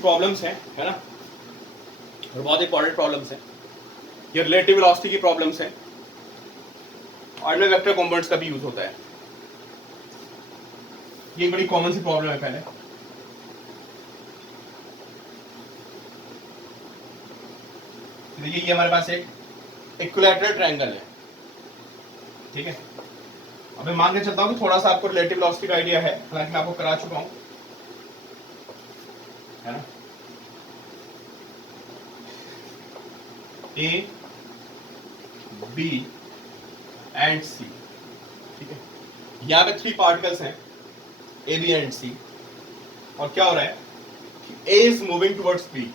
Problems हैं, है ना, और बहुत इंपॉर्टेंट प्रॉब्लम्स हैं। ये रिलेटिव वेलोसिटी की प्रॉब्लम्स हैं और इनमें वेक्टर कंपोनेंट्स का भी यूज होता है। ये बड़ी कॉमन सी प्रॉब्लम है। पहले देखिए, ये हमारे पास एक इक्विलैटरल ट्रायंगल है, ठीक है। अब मैं मान के चलता हूँ कि थोड़ा सा आपको रिलेटिव वेलोसिटी का आइडिया है, हालांकि मैं आपको करा चुका हूँ, है ना। ए, बी एंड सी, ठीक है। यहाँ पे 3 पार्टिकल्स हैं, ए, बी एंड सी, और क्या हो रहा है कि A is moving towards B,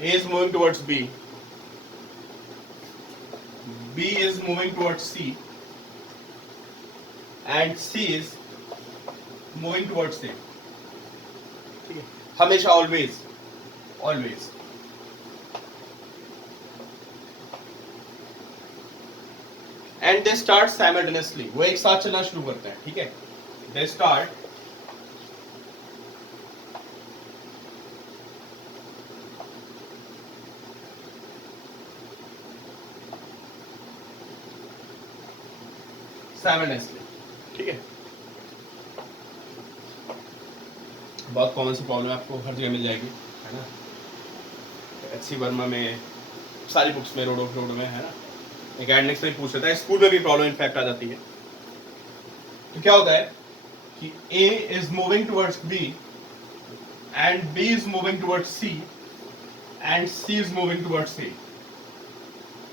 A is moving towards B, B is moving towards C, and C is moving towards A. ठीक है, हमेशा, always, always. And they start simultaneously. वो एक साथ चलना शुरू करते हैं, ठीक है। They start साइमल्टेनियसली, ठीक है। बहुत कॉमन सी प्रॉब्लम आपको हर जगह मिल जाएगी, है ना। एच.सी. वर्मा में, सारी बुक्स में, रोड में, है ना। एक एडनेक्स में पूछ लेता है, स्कूल में भी प्रॉब्लम इनफैक्ट आ जाती है। तो क्या होता है कि A is moving towards B and B is moving towards C and C is moving towards A,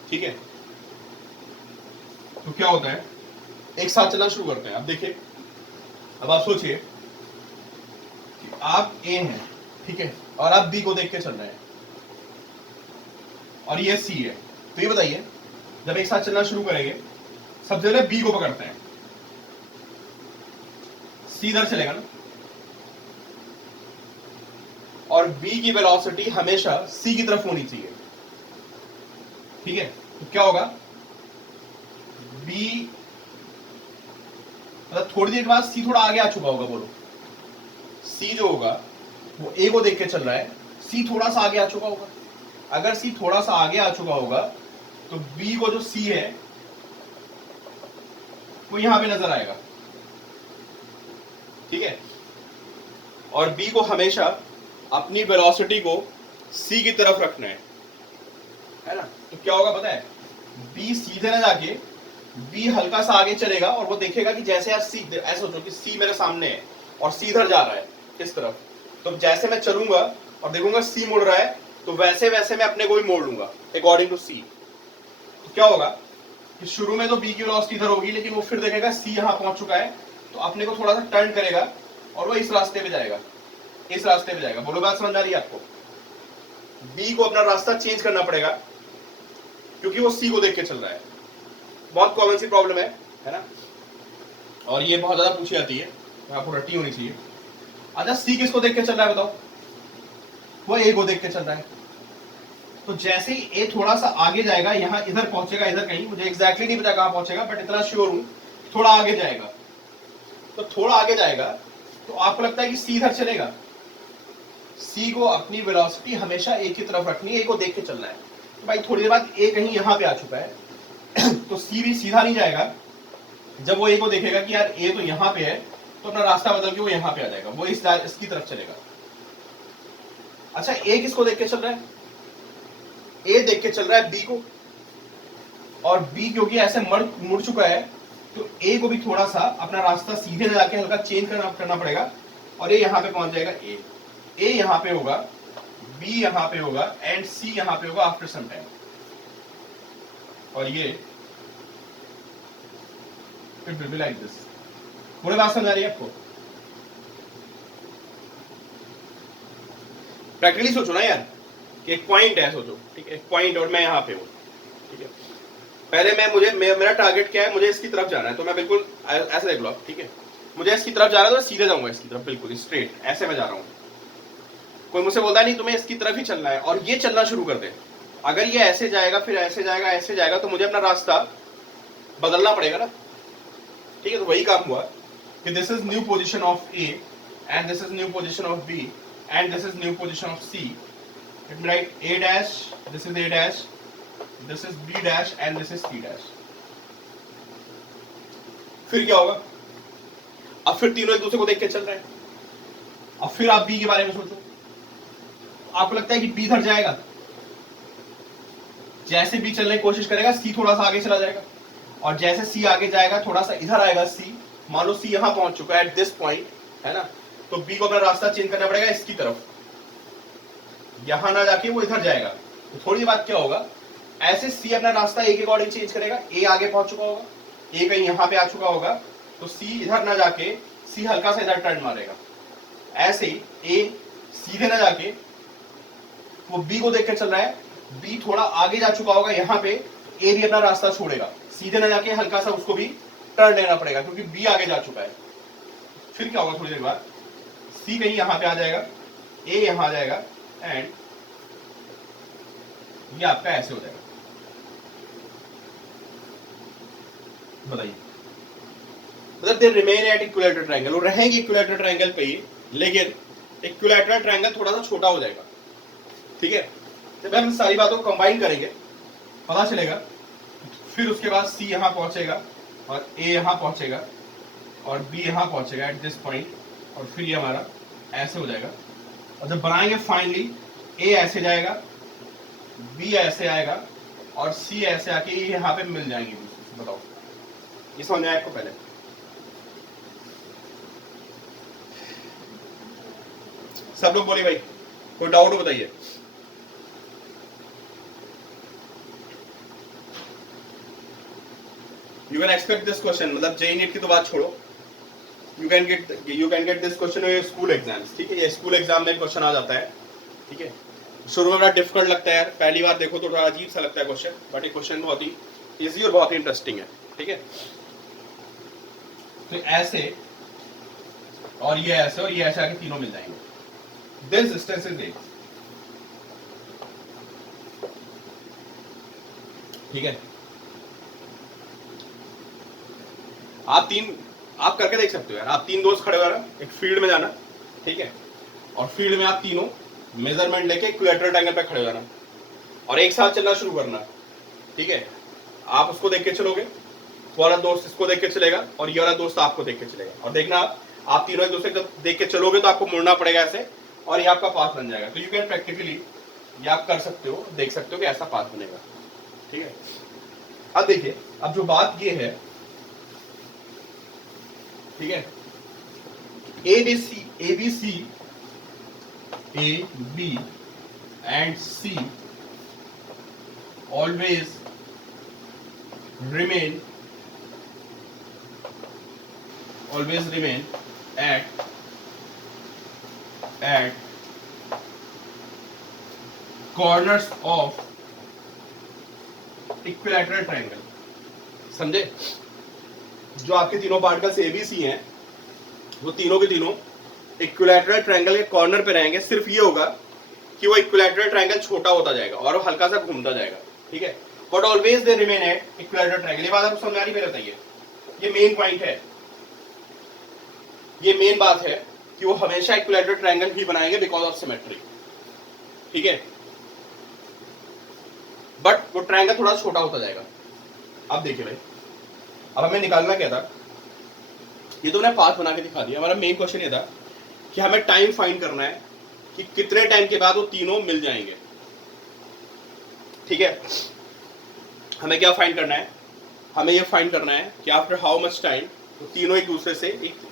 ठीक है। तो क्या होता है, एक साथ चलना शुरू करते हैं। अब देखिए, अब आप सोचिए कि आप ए हैं, ठीक है, और आप बी को देख के चल रहे हैं, और ये सी है। तो ये बताइए, जब एक साथ चलना शुरू करेंगे, सबसे पहले बी को पकड़ते हैं, सी इधर चलेगा ना, और बी की वेलोसिटी हमेशा सी की तरफ होनी चाहिए, ठीक है। तो क्या होगा, बी मतलब थोड़ी देर के बाद सी थोड़ा आगे आ चुका होगा, बोलो। सी जो होगा वो ए को देख के चल रहा है, सी थोड़ा सा आगे आ चुका होगा। अगर सी थोड़ा सा आगे आ चुका होगा तो बी को जो सी है वो यहां पे नजर आएगा, ठीक है। और बी को हमेशा अपनी वेलोसिटी को सी की तरफ रखना है ना। तो क्या होगा पता है, बी सीधे ना जाके बी हल्का सा आगे चलेगा, और वो देखेगा कि जैसे यार सी, ऐसा सोचो कि सी मेरे सामने है और सी इधर जा रहा है किस तरफ, तो जैसे मैं चलूंगा और देखूंगा सी मुड़ रहा है, तो वैसे वैसे मैं अपने को भी मोड़ लूंगा अकॉर्डिंग टू सी। तो क्या होगा कि शुरू में तो बी की वेलोसिटी इधर होगी, लेकिन वो फिर देखेगा सी यहां पहुंच चुका है, तो अपने को थोड़ा सा टर्न करेगा और वो इस रास्ते पे जाएगा, इस रास्ते पे जाएगा। बोलो, बात समझ आ रही है आपको। बी को अपना रास्ता चेंज करना पड़ेगा क्योंकि वो सी को देख के चल रहा है। बहुत कॉमन सी प्रॉब्लम है ना, और ये बहुत ज्यादा पूछी जाती है, आपको रट्टी होनी चाहिए। अच्छा, सी किसको देख के चल रहा है बताओ, वो ए को देख के चल रहा है। तो जैसे ही ए थोड़ा सा आगे जाएगा, यहां इधर पहुंचेगा, इधर कहीं, मुझे एग्जैक्टली नहीं पता कहां पहुंचेगा, बट इतना श्योर हूं थोड़ा आगे जाएगा। तो थोड़ा आगे जाएगा तो आपको लगता है कि सी इधर चलेगा। सी को अपनी वेलोसिटी हमेशा ए की तरफ रखनी है, ए को देख के चलना है। तो भाई थोड़ी देर बाद ए कहीं यहां पे आ चुका है तो सी भी सीधा नहीं जाएगा। जब वो ए को देखेगा कि यार ए तो यहां पे है, तो अपना रास्ता बदल के वो यहां पे आ जाएगा, वो इसकी तरफ चलेगा। अच्छा, ए किसको देख के चल रहा है, ए देख के चल रहा है बी को, और बी क्योंकि ऐसे मुड़ चुका है, तो ए को भी थोड़ा सा अपना रास्ता सीधे जाके हल्का चेंज करना पड़ेगा, और ए यहां पे पहुंच जाएगा। ए यहां पे होगा, बी यहां पे होगा, एंड सी यहां पे होगा आफ्टर सम टाइम। और ये it will be like this. पूरी बात समझ आ रही है आपको? प्रैक्टिकली सोचो ना यार, कि एक पॉइंट है, सोचो, ठीक है, एक पॉइंट, और मैं यहाँ पे हूँ, ठीक है। पहले मेरा टारगेट क्या है, मुझे इसकी तरफ जाना है, तो मैं बिल्कुल ऐसे देख लो, ठीक है, मुझे इसकी तरफ जाना है तो सीधे जाऊंगा इसकी तरफ, बिल्कुल स्ट्रेट, ऐसे मैं जा रहा हूँ। कोई मुझसे बोलता नहीं तुम्हें इसकी तरफ ही चलना है, और ये चलना शुरू कर दे। अगर ये ऐसे जाएगा, फिर ऐसे जाएगा, ऐसे जाएगा, तो मुझे अपना रास्ता बदलना पड़ेगा ना, ठीक है। तो वही काम हुआ कि this is new position of A, and this is new position of B, and this is new position of C. Let me write A dash, this is A dash, this is B dash, and this is C dash. फिर क्या होगा? अब फिर तीनों एक दूसरे को देख के चल रहे हैं. अब फिर आप B के बारे में सोचो. आपको लगता है कि B इधर जाएगा? जैसे B चलने की कोशिश करेगा, C थोड़ा सा आगे चला जाएगा, और जैसे C आगे जाएगा थोड़ा सा इधर आएगा C. मान लो C यहां पहुंच चुका है एट दिस पॉइंट, है ना, तो B को अपना रास्ता चेंज करना पड़ेगा इसकी तरफ. यहां ना जाके वो इधर जाएगा. तो थोड़ी बात क्या होगा, ऐसे C अपना रास्ता A के अकॉर्डिंग चेंज करेगा. A आगे पहुंच चुका होगा, A कहीं यहां पे आ चुका होगा, तो C इधर ना जाके C हल्का सा इधर टर्न मारेगा. ऐसे ही A सीधे ना जाके वो B को देख के चल रहा है, B थोड़ा आगे जा चुका होगा यहां पे, A भी अपना रास्ता छोड़ेगा. सीधे ना जाके हल्का सा उसको भी टर्न लेना पड़ेगा क्योंकि B आगे जा चुका है. फिर क्या होगा थोड़ी देर बाद, C कहीं यहां पे आ जाएगा, A यहां आ जाएगा, एंड ये आपका ऐसे हो जाएगा. बताइए, मतलब they remain at equilateral triangle. वो रहेंगे इक्विलैटरल ट्रायंगल पे ही, लेकिन इक्विलैटरल ट्रायंगल थोड़ा सा छोटा हो जाएगा. ठीक है, जब हम सारी बातों को कंबाइन करेंगे पता चलेगा. फिर उसके बाद C यहां पहुंचेगा, और A यहां पहुंचेगा, और B यहां पहुंचेगा एट दिस पॉइंट, और फिर ये हमारा ऐसे हो जाएगा. और जब बनाएंगे फाइनली, A ऐसे जाएगा, B ऐसे आएगा, और C ऐसे आके ये यहां पे मिल जाएंगे. बताओ, ये समझ में आया आपको? पहले सब लोग बोलिए भाई, कोई डाउट हो बताइए. You can expect this question, मतलब जेई नीट की तो बात छोड़ो, you can get this question in school exams. ठीक है, ये स्कूल एग्जाम में क्वेश्चन आ जाता है. ठीक है, शुरू में बड़ा डिफिकल्ट लगता है यार, पहली बार देखो तो थोड़ा अजीब सा लगता है क्वेश्चन, बट ये क्वेश्चन बहुत ही इजी और बहुत ही इंटरेस्टिंग है. ठीक है, तो ऐसे और ये ऐसे और ये ऐसे आके तीनों मिल जाएंगे. This distance is A. ठीक है, आप करके देख सकते हो यार. आप तीन दोस्त खड़े हो ना, एक फील्ड में जाना. ठीक है, और फील्ड में आप तीनों मेजरमेंट लेके इक्विलैटरल ट्रायंगल पे खड़े हो जाना, और एक साथ चलना शुरू करना. ठीक है, आप उसको देख के चलोगे, वो वाला दोस्त इसको देख के चलेगा, और ये वाला दोस्त आपको देख के चलेगा. और देखना, आप तीनों एक दूसरे को देख के चलोगे तो आपको मुड़ना पड़ेगा ऐसे, और ये आपका पाथ बन जाएगा. तो यू कैन प्रैक्टिकली ये आप कर सकते हो, देख सकते हो कि ऐसा पाथ बनेगा. ठीक है, अब देखिए, अब जो बात ये है, ठीक है, A B and C always remain at corners of equilateral triangle. समझे? जो आपके तीनों पार्टिकल्स ए बी सी हैं, वो तीनों के तीनों इक्विलैटरल ट्रायंगल के कॉर्नर पे रहेंगे. सिर्फ ये होगा कि वो इक्विलैटरल ट्रायंगल छोटा होता जाएगा और वो हल्का सा घूमता जाएगा. ठीक है, but always they remain at equilateral triangle. ये बात आपको समझ आ रही है? मेरे बताइए, ये मेन पॉइंट है, ये मेन बात है कि वो हमेशा इक्विलैटरल ट्रायंगल ही बनाएंगे बिकॉज ऑफ सिमेट्री. ठीक है, बट वो ट्रायंगल थोड़ा छोटा होता जाएगा. अब देखिए भाई, अब हमें निकालना क्या था, ये तो मैंने पाथ बना के दिखा दिया. हमारा मेन क्वेश्चन ये था कि हमें टाइम फाइंड करना है कि कितने टाइम के बाद वो तीनों मिल जाएंगे. ठीक है, हमें क्या फाइंड करना है, हमें ये फाइंड करना है कि आफ्टर हाउ मच टाइम वो तीनों एक दूसरे से एक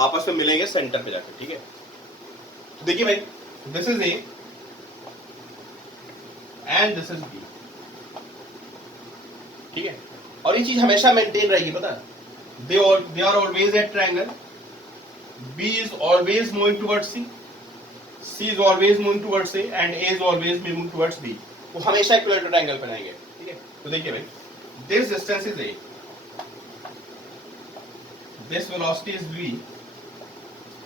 आपस में मिलेंगे सेंटर पे जाकर. ठीक है, तो देखिए भाई, this is A and this is B. ठीक है, और ये चीज हमेशा मेंटेन रहेगी. पता है, they are always at triangle. B is always moving towards C, C is always moving towards A, and A is always moving towards B. वो हमेशा इक्विलैटरल ट्रायंगल पे रहेंगे. ठीक है, तो देखिए भाई, this distance is A, this velocity is V,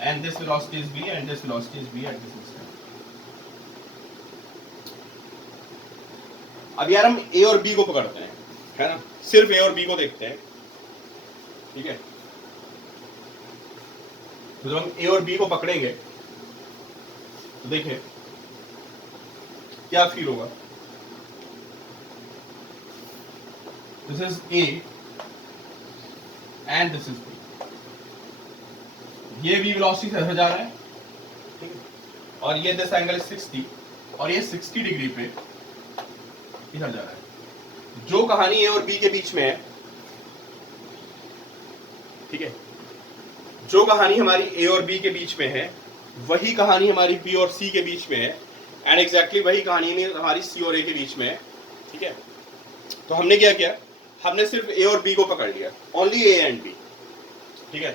and this velocity is B, and this velocity is B at this distance. अब यार हम A और B को पकड़ते हैं, है ना, सिर्फ A और B को देखते हैं. ठीक है, तो जब हम ए और बी को पकड़ेंगे तो देखिए क्या फील होगा। This is A and this is B. ये बी वेलोसिटी से इधर जा रहा है, ठीक है, और ये दिस एंगल इज 60 और ये 60 डिग्री पे इधर जा रहा है। जो कहानी ए और बी के बीच में है, ठीक है, जो कहानी हमारी ए और बी के बीच में है वही कहानी हमारी बी और सी के बीच में है, एंड एग्जैक्टली वही कहानी हमारी सी और ए के बीच में है, ठीक है। तो हमने क्या किया, हमने सिर्फ ए और बी को पकड़ लिया, ओनली ए एंड बी, ठीक है।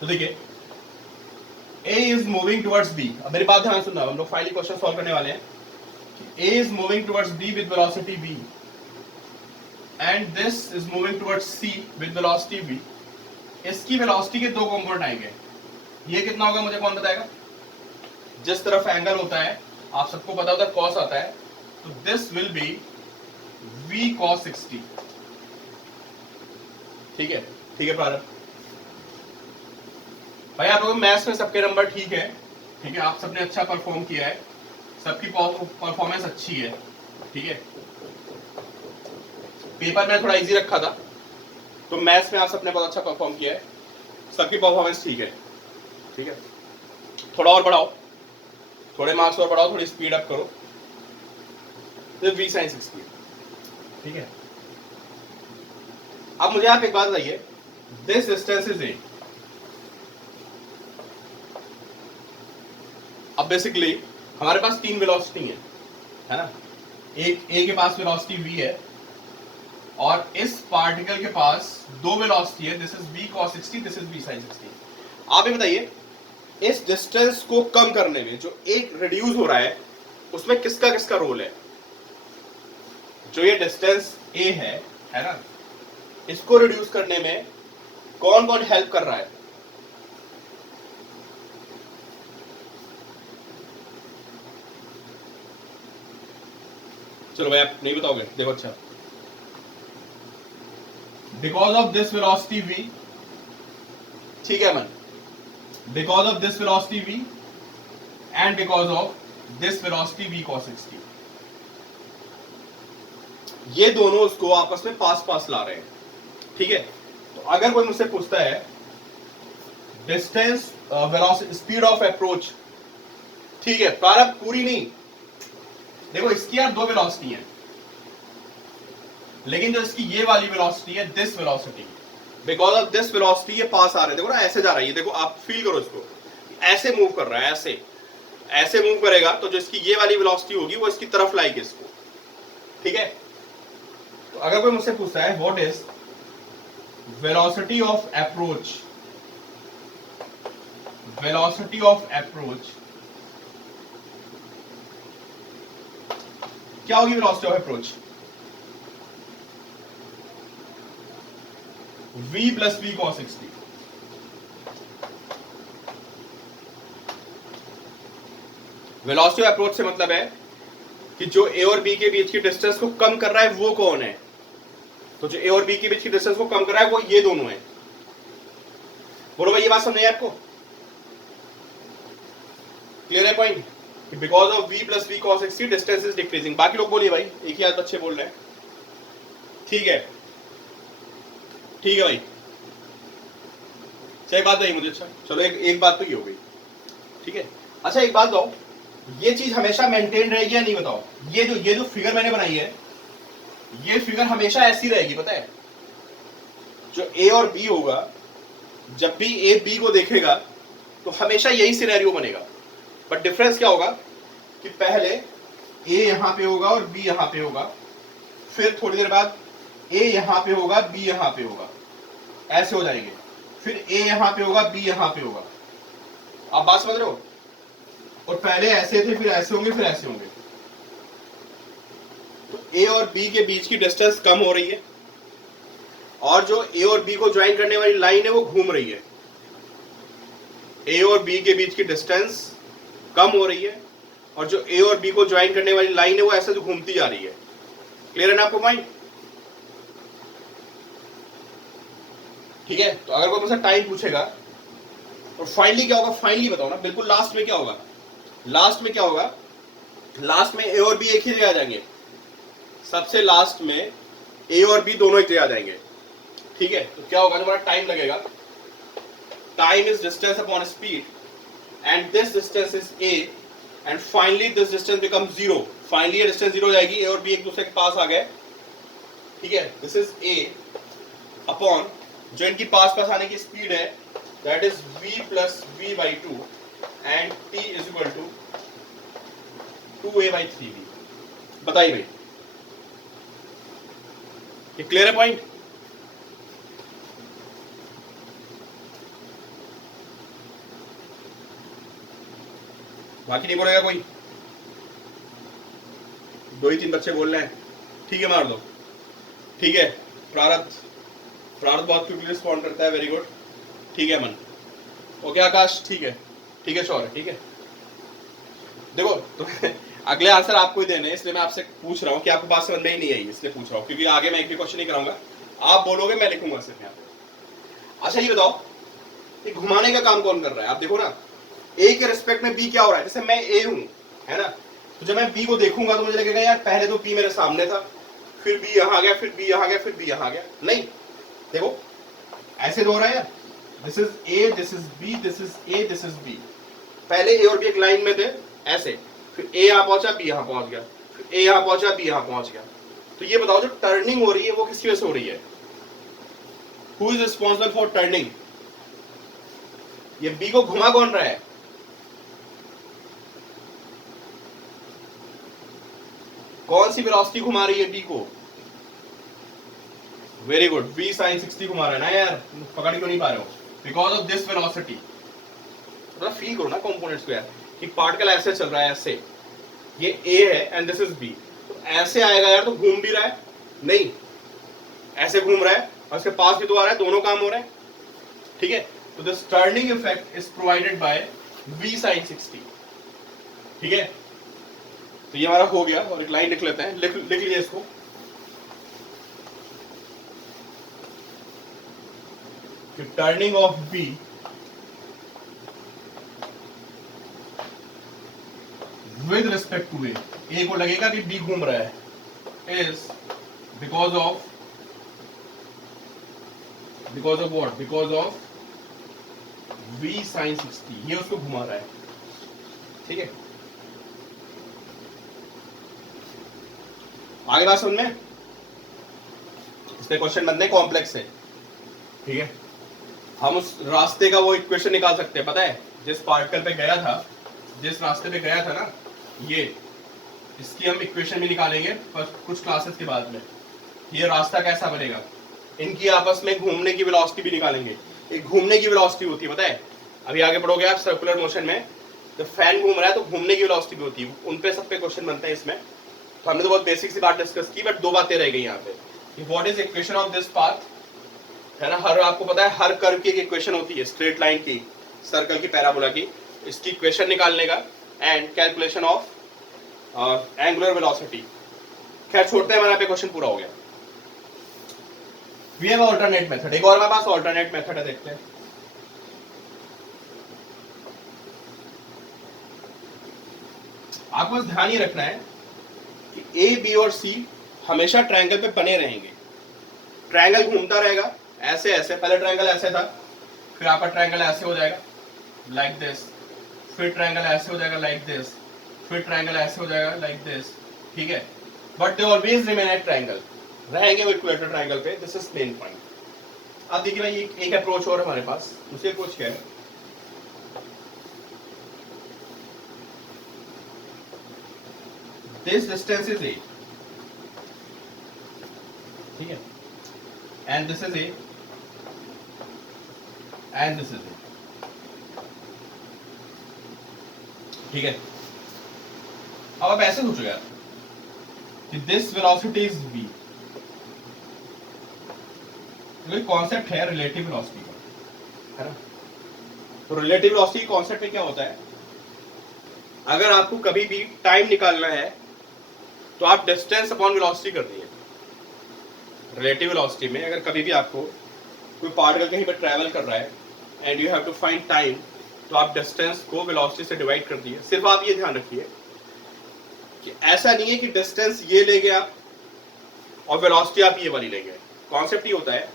तो देखिए ए इज मूविंग टुवर्ड्स बी। अब मेरी बात ध्यान सुनना, हम लोग फाइनली क्वेश्चन सॉल्व करने वाले हैं। A is moving towards B with velocity v and this is moving towards C with velocity v। इसकी वेलोसिटी के दो कंपोनेंट आएंगे। ये कितना होगा मुझे कौन बताएगा? जिस तरफ एंगल होता है आप सबको पता होता है कॉस आता है, तो this will be v cos 60, ठीक है, ठीक है प्रारंभ भाई। आप लोगों मैथ्स में सबके नंबर ठीक है, ठीक है, आप सबने अच्छा परफॉर्म किया है, सबकी परफॉर्मेंस अच्छी है, ठीक है। पेपर में थोड़ा इजी रखा था, तो मैथ्स में आप सबने बहुत अच्छा परफॉर्म किया है, सबकी परफॉर्मेंस ठीक है, ठीक है। थोड़ा और बढ़ाओ, थोड़े मार्क्स और बढ़ाओ, थोड़ी स्पीड अप करो, तो v sin 60, ठीक है। अब मुझे आप एक बात बताइए, दिस डिस्टेंस इज a। अब बेसिकली हमारे पास तीन वेलोसिटी है ना। एक ए के पास वेलोसिटी v है और इस पार्टिकल के पास दो वेलोसिटी है, this is v cos 60, this is v sin 60। आप ये बताइए इस डिस्टेंस को कम करने में जो एक रिड्यूस हो रहा है उसमें किसका किसका रोल है? जो ये डिस्टेंस a है ना, इसको रिड्यूस करने में कौन कौन हेल्प कर रहा है? चलो भाई आप नहीं बताओगे, देखो अच्छा, because of this velocity v, ठीक है मन, because of this velocity v and because of this velocity v cos 60, ये दोनों उसको आपस में पास पास ला रहे हैं, ठीक है। तो अगर कोई मुझसे पूछता है distance velocity speed of approach, ठीक है, प्रारंभ पूरी नहीं, देखो इसकी यार दो वेलोसिटी है, लेकिन जो इसकी ये वाली वेलोसिटी है, this velocity, because of this velocity ये पास आ रहे हैं, देखो ना ऐसे जा रहा है, ये देखो आप फील करो इसको, ऐसे मूव कर रहा है, ऐसे ऐसे मूव करेगा, तो जो इसकी ये वाली वेलोसिटी होगी वो इसकी तरफ लाएगी इसको, ठीक है। तो अगर कोई मुझसे पूछता है what is velocity of approach, velocity of approach क्या होगी? Velocity of approach v plus v cos 60। Velocity of approach से मतलब है कि जो a और b के बीच की डिस्टेंस को कम कर रहा है वो कौन है? तो जो a और b के बीच की डिस्टेंस को कम कर रहा है वो ये दोनों है। बोलो भाई ये बात समझ आई आपको? क्लियर है point? Because of v plus v cos 60 distance is decreasing. बाकी लोग बोलिए भाई, एक ही आध बच्चे बोल रहे हैं, ठीक है, ठीक है भाई, सही बात है मुझे। अच्छा चलो एक बात तो ये हो गई, ठीक है। अच्छा एक बात बताओ, ये चीज हमेशा मेंटेन रहेगी या नहीं बताओ? ये जो फिगर मैंने बनाई है, ये फिगर हमेशा ऐसी रहेगी, पता है? जो ए और बी होगा, जब भी ए बी को देखेगा तो हमेशा यही सिनेरियो बनेगा, बट डिफरेंस क्या होगा कि पहले ए यहां पे होगा और बी यहां पे होगा, फिर थोड़ी देर बाद ए यहां पे होगा, बी यहां पे होगा, ऐसे हो जाएंगे, फिर ए यहां पे होगा, बी यहां पे होगा। आप बात समझ रहे हो? और पहले ऐसे थे, फिर ऐसे होंगे, फिर ऐसे होंगे। तो ए और बी के बीच की डिस्टेंस कम हो रही है और जो ए और बी को ज्वाइन करने वाली लाइन है वो घूम रही है। ए और बी के बीच की डिस्टेंस कम हो रही है और जो ए और बी को ज्वाइन करने वाली लाइन है वो ऐसे घूमती जा रही है। क्लियर है ना आपको पॉइंट? ठीक है। तो अगर कोई मुझसे टाइम पूछेगा और फाइनली क्या होगा, फाइनली बताओ ना, बिल्कुल लास्ट में क्या होगा, लास्ट में क्या होगा, लास्ट में ए और बी एक ही जगह आ जाएंगे, सबसे लास्ट में ए और बी दोनों एक जगह आ जाएंगे, ठीक है। तो क्या होगा, तुम्हारा टाइम लगेगा, time is distance upon speed and this distance is A and finally this distance become zero, finally ये डिस्टेंस जीरो हो जाएगी, ए और बी एक दूसरे के पास आ गए, ठीक है। दिस इज ए अपॉन जो इनकी पास पास आने की स्पीड है that is v plus v by two and t is equal to 2a by 3b। बताइए भाई, ये क्लियर है पॉइंट? बाकी नहीं बोलेगा कोई? दो ही तीन बच्चे बोल रहे हैं, ठीक है मार दो, ठीक है। प्रारब्ध, प्रारब्ध बहुत क्विकली रिस्पॉन्ड करता है, वेरी गुड, ठीक है मन, ओके आकाश, ठीक है, ठीक है श्योर, ठीक है। देखो तो अगले आंसर आपको ही देने, इसलिए मैं आपसे पूछ रहा हूँ कि आपको बात समझ में ही नहीं आई, इसलिए पूछ रहा हूँ, क्योंकि आगे मैं एक भी क्वेश्चन नहीं कराऊंगा, आप बोलोगे मैं लिखूंगा सिर्फ यहाँ पे। अच्छा ये बताओ, ये घुमाने का काम कौन कर रहा है? आप देखो ना, ए के रिस्पेक्ट में बी क्या हो रहा है, जैसे मैं ए हूं, है ना, तो जब मैं बी को देखूंगा तो मुझे लगेगा यार पहले तो बी मेरे सामने था, फिर बी यहां आ गया, फिर बी यहां आ गया, फिर बी यहां आ गया, नहीं, देखो ऐसे तो हो रहा है यार, this is A, this is B, this is A, this is B, पहले ए और बी एक लाइन में थे ऐसे, फिर ए यहां पहुंचा, बी यहां पहुंच गया, फिर ए यहां पहुंचा, बी यहां पहुंच गया। तो ये बताओ जो टर्निंग हो रही है वो किसकी वजह से हो रही है? Who is responsible for turning? ये बी को घुमा कौन रहा है? कौन सी वेलोसिटी घुमा रही है बी को? वेरी गुड, v sin 60 घुमा रहा है ना यार, पकड़ क्यों नहीं पा रहे हो? Because of this velocity. थोड़ा फील करो ना कंपोनेंट्स को यार, कि पार्टिकल ऐसे चल रहा है, ऐसे, ये a है एंड दिस इज b, तो ऐसे आएगा यार, तो घूम भी रहा है, नहीं ऐसे घूम रहा है और इसके पास भी तो आ रहा है, दोनों काम हो रहे हैं, ठीक है। तो this turning effect is provided by v sin 60, ठीक है। तो ये हमारा हो गया, और एक लाइन लिख लेते हैं, लिख लीजिए इसको, कि turning of B with respect to A को लगेगा कि बी घूम रहा है, is because of what, because of v sin 60, ये उसको घुमा रहा है, ठीक है। आगे बात समझ में? इसमें क्वेश्चन बनते हैं कॉम्प्लेक्स है, ठीक है। हम उस रास्ते का वो इक्वेशन निकाल सकते हैं, पता है, जिस पार्टिकल पे गया था, जिस रास्ते पे गया था ना, ये इसकी हम इक्वेशन भी निकालेंगे पर कुछ क्लासेस के बाद में। ये रास्ता कैसा बनेगा, इनकी आपस में घूमने की वेलोसिटी भी निकालेंगे। एक घूमने की वेलोसिटी होती है, पता है, अभी आगे बढ़ोगे आप सर्कुलर मोशन में, जब फैन घूम रहा है तो घूमने की वेलोसिटी भी होती है, उन पे सब पे क्वेश्चन बनते हैं इसमें। तो हमने तो बहुत बेसिक सी बात डिस्कस की, बट दो बातें रह गई यहाँ पे, what is equation of this path, है ना। हर, आपको पता है हर कर्व की एक इक्वेशन होती है, स्ट्रेट लाइन की, सर्कल की, पैराबोला की, इसकी इक्वेशन निकालने का, and calculation of angular velocity. खैर छोड़ते हैं, हमारा पे क्वेश्चन पूरा हो गया। वी हैव अल्टरनेट मेथड, एक और हमारे पास अल्टरनेट मेथड है, देखते हैं। आपको बस ध्यान ही रखना है कि ए, बी और सी हमेशा ट्रायंगल पे बने रहेंगे, ट्रायंगल घूमता रहेगा ऐसे ऐसे, पहले ट्रायंगल ऐसे था, फिर आपका ट्रायंगल ऐसे हो जाएगा लाइक दिस, फिर ट्रायंगल ऐसे हो जाएगा लाइक दिस, फिर ट्रायंगल ऐसे हो जाएगा लाइक दिस, ठीक है। But they always remain at triangle, रहेंगे वो इक्वेटर ट्रायंगल पे, दिस इज मेन पॉइंट। अब देखिए भाई, एक अप्रोच और हमारे पास, दूसरी अप्रोच क्या है, दिस डिस्टेंस इज ए, ठीक है, and this is A, and this is A, ठीक है। अब आप ऐसे सोचो यार कि दिस वेलोसिटी इज v, तो कॉन्सेप्ट है रिलेटिव वेलोसिटी का, है ना। तो रिलेटिव वेलोसिटी कॉन्सेप्ट में क्या होता है, अगर आपको कभी भी टाइम निकालना है तो आप डिस्टेंस अपॉन वेलोसिटी कर दिए। रिलेटिव वेलोसिटी में अगर कभी भी आपको कोई पार्टिकल कहीं पर ट्रैवल कर रहा है and you have to find time, तो आप डिस्टेंस को वेलोसिटी से डिवाइड कर दिए। सिर्फ आप ये ध्यान रखिए कि ऐसा नहीं है कि डिस्टेंस ये ले गए आप और वेलोसिटी आप ये वाली ले गए। कॉन्सेप्ट ये होता है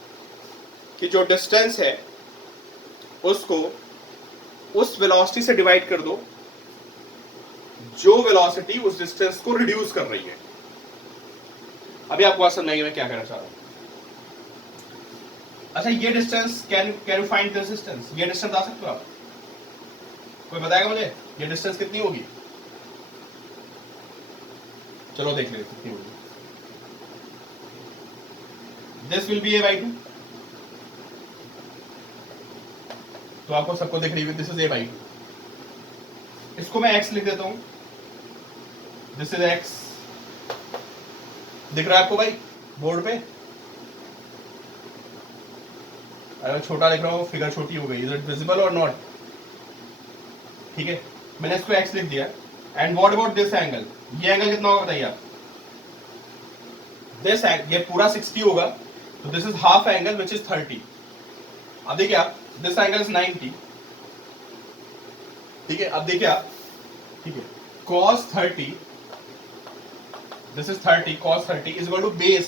कि जो डिस्टेंस है उसको उस वेलोसिटी से डिवाइड कर दो जो वेलोसिटी उस डिस्टेंस को रिड्यूस कर रही है। अभी आपको बात समझ में मैं क्या कहना चाह रहा हूं। अच्छा, ये distance can you find this distance, ये डिस्टेंस आ सकते हो आप? कोई बताएगा मुझे ये डिस्टेंस कितनी होगी? चलो देख लेते कितनी होगी। This will be a by 2, तो आपको सबको दिख रही है दिस इज a by 2। इसको मैं x लिख देता हूं, दिस इज x। दिख रहा है आपको भाई बोर्ड पे? अगर छोटा लिख रहा हूं फिगर छोटी हो गई, इज इट विजिबल और नॉट? ठीक है, मैंने इसको x लिख दिया। And what about this angle, ये एंगल कितना होगा बताइए आप? दिस ये पूरा 60 होगा, तो this is half angle which is 30। अब देखिए आप, दिस एंगल इज 90। ठीक है, अब देखिए आप, ठीक है, cos 30, this is 30, cos 30 is equal to base.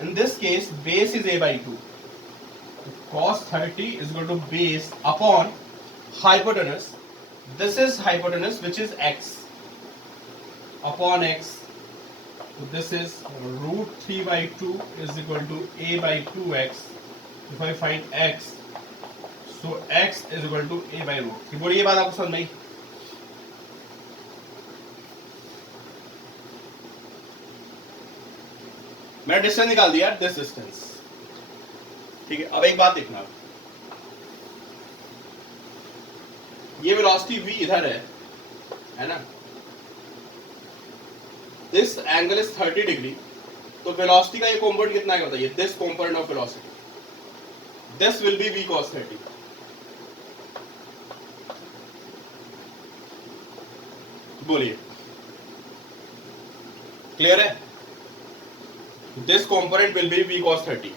In this case, base is a by 2. Cos 30 is equal to base upon hypotenuse. This is hypotenuse which is x upon x. So this is root 3 by 2 is equal to a by 2x. If I find x, so x is equal to a by root 3. बोलिए ये बात आपको समझ में आई? मैंने distance निकाल दिया, this distance. ठीक है, अब एक बात देखना, ये वेलोसिटी v इधर है ना? दिस एंगल इज 30 डिग्री, तो वेलोसिटी का ये कंपोनेंट कितना है बताइए? This component of velocity, this will be v cos 30। बोलिए, क्लियर है? This component will be v cos 30।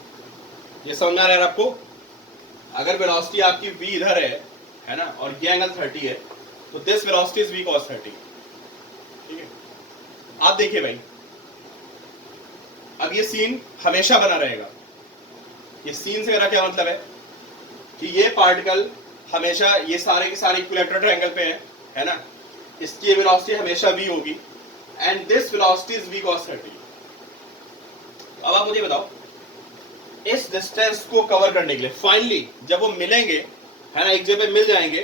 ये समझ में आ रहा है आपको? अगर वेलोसिटी आपकी v इधर है ना, और ये एंगल 30 है, तो this velocity is v cos 30। ठीक है, आप देखिए भाई, अब ये सीन हमेशा बना रहेगा। ये सीन से मेरा क्या मतलब है कि ये पार्टिकल हमेशा ये सारे के सारे इक्विलैटरल ट्रायंगल पे है ना? इसकी वेलोसिटी हमेशा v होगी and this velocity is v cos 30। अब आप मुझे बताओ, इस डिस्टेंस को कवर करने के लिए फाइनली जब वो मिलेंगे है ना, एक जगह पे मिल जाएंगे,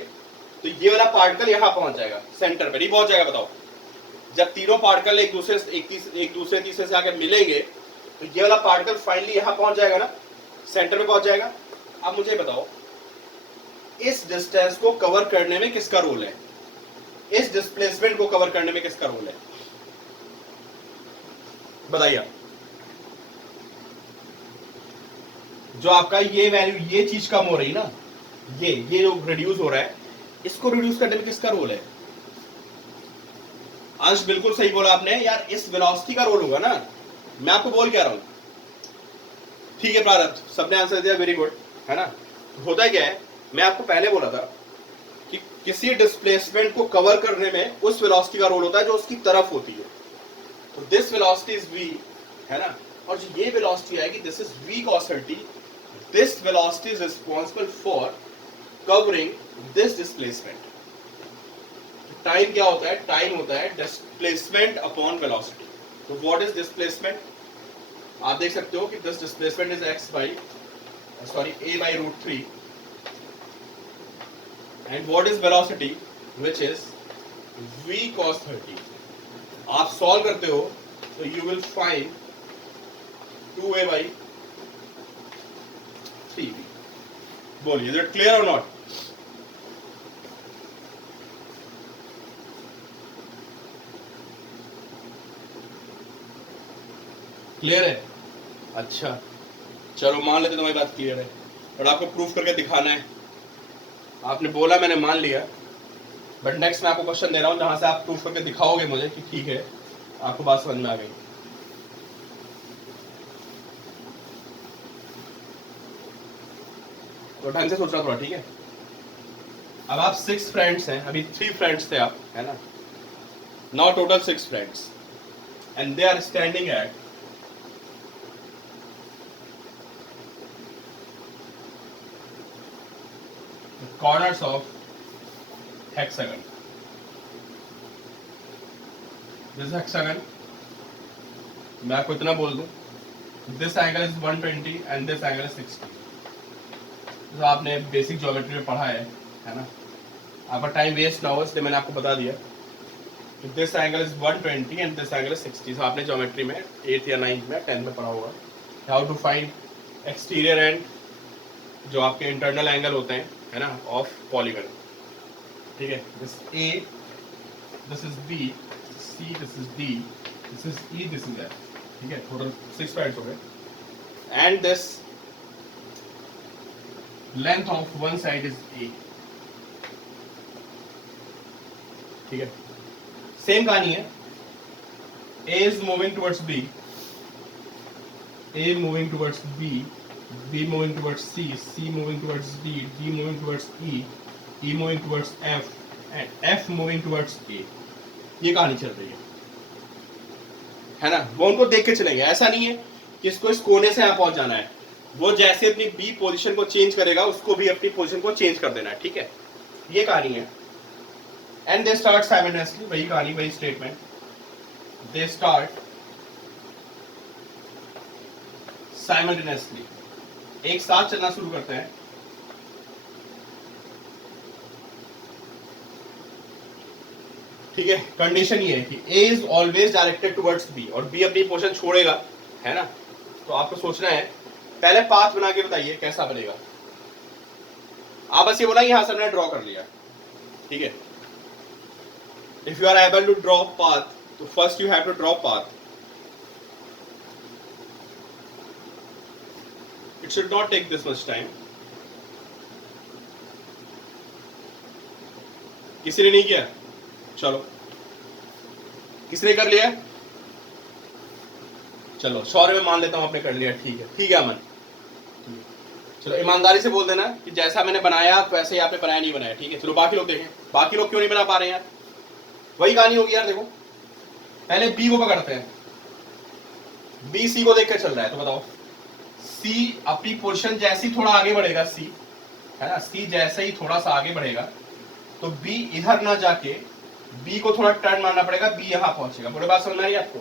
तो ये वाला पार्टिकल यहां पहुंच जाएगा, सेंटर पे नहीं पहुंच जाएगा? बताओ, जब तीनों पार्टिकल एक दूसरे तीसरे से आके मिलेंगे, तो ये वाला पार्टिकल फाइनली यहां पहुंच जाएगा ना, सेंटर पे पहुंच जाएगा। अब मुझे बताओ, इस डिस्टेंस को कवर करने में किसका रोल है? इस डिस्प्लेसमेंट को कवर करने में किसका रोल है? बताइए। जो आपका ये वैल्यू, ये चीज कम हो रही ना, ये जो रिड्यूस हो रहा है, इसको रिड्यूस करने में किसका रोल है? अंश बिल्कुल सही बोला आपने यार, इस वेलोसिटी का रोल होगा ना। मैं आपको बोल क्या रहा हूं? ठीक है प्रारब्ध, सबने आंसर दिया, वेरी गुड, है ना? होता क्या है, मैं आपको पहले बोला था कि किसी डिस्प्लेसमेंट को कवर करने में उस वेलोसिटी का रोल होता है जो उसकी तरफ होती है। तो दिस वेलोसिटी इज v, है ना? और जो ये वेलोसिटी आएगी, this is v cos 30। This velocity is responsible for covering this displacement. Time क्या होता है? टाइम होता है डिस्प्लेसमेंट अपॉन वेलोसिटी। तो व्हाट इज डिस्प्लेसमेंट? आप देख सकते हो कि this displacement is a by root 3, and what is velocity, which is v cos 30। आप सॉल्व करते हो तो you will find 2a by 3b। बोलिए, is it clear or not? Clear है? अच्छा चलो, मान लेते तुम्हारी बात क्लियर है, और आपको प्रूफ करके दिखाना है। आपने बोला, मैंने मान लिया, बट नेक्स्ट मैं आपको क्वेश्चन दे रहा हूं जहां से आप प्रूफ करके दिखाओगे मुझे कि ठीक है, आपको बात समझ में आ गई। तो ढंग से सोचना थोड़ा, ठीक है। अब आप 6 फ्रेंड्स हैं, अभी 3 फ्रेंड्स थे आप, है ना। Now total 6 friends and they are standing at corners of hexagon. This hexagon, मैं आपको इतना बोल दूं, this angle is 120 and this angle is 60. तो आपने बेसिक ज्योमेट्री में पढ़ा है ना। आपका टाइम वेस्ट ना हो इसलिए मैंने आपको बता दिया कि this angle is 120 and this angle is 60। तो आपने ज्योमेट्री में 8th या 9th में 10th में पढ़ा होगा how to find exterior and जो आपके इंटरनल एंगल होते हैं, है ना, ऑफ पॉलीगन। ठीक है, this A, this is B, C, this is D, this is E, this is F. ठीक है, टोटल 6 पॉइंट्स हो गए and this length of one side is A. ठीक है, सेम कहानी है। A is moving towards B, A moving towards B, B moving towards C, C moving towards D, D moving towards E, E moving towards F, and F moving towards A। ये कहानी चल रही है ना। वो उनको देख के चलेंगे, ऐसा नहीं है कि इसको इस कोने से यहाँ पहुंच जाना है। वो जैसे अपनी B पोजीशन को चेंज करेगा उसको भी अपनी पोजीशन को चेंज कर देना है। ठीक है, ये कहानी है। And they start simultaneously, वही कहानी, वही स्टेटमेंट। They start simultaneously, एक साथ चलना शुरू करते हैं। ठीक है, कंडीशन ये है कि A is always directed towards B और B अपनी पोजीशन छोड़ेगा, है ना। तो आपको सोचना है, पहले पाथ बना के बताइए कैसा बनेगा। आप बस ये बोला यहां से हमने ड्रॉ कर लिया। ठीक है, if you are able to draw path, so first you have to draw path. It should not take this much time. किसी ने नहीं किया? चलो, किसने कर लिया? चलो, शौर्य में मान लेता हूं आपने कर लिया। ठीक है, ठीक है अमन। चलो ईमानदारी से बोल देना कि जैसा मैंने बनाया वैसे ही आपने बनाया, नहीं बनाया। ठीक है, चलो बाकी लोग देखें, बाकी लोग क्यों नहीं बना पा रहे हैं यार। वही कहानी होगी यार। देखो, पहले बी को पकड़ते हैं, बी सी को देख कर चल रहा है, तो बताओ सी अपनी पोजीशन जैसे ही थोड़ा आगे बढ़ेगा, सी, है ना, सी जैसे ही थोड़ा सा आगे बढ़ेगा तो बी इधर ना जाके बी को थोड़ा टर्न मारना पड़ेगा, बी यहां पहुंचेगा। पूरी बात समझ में आई आपको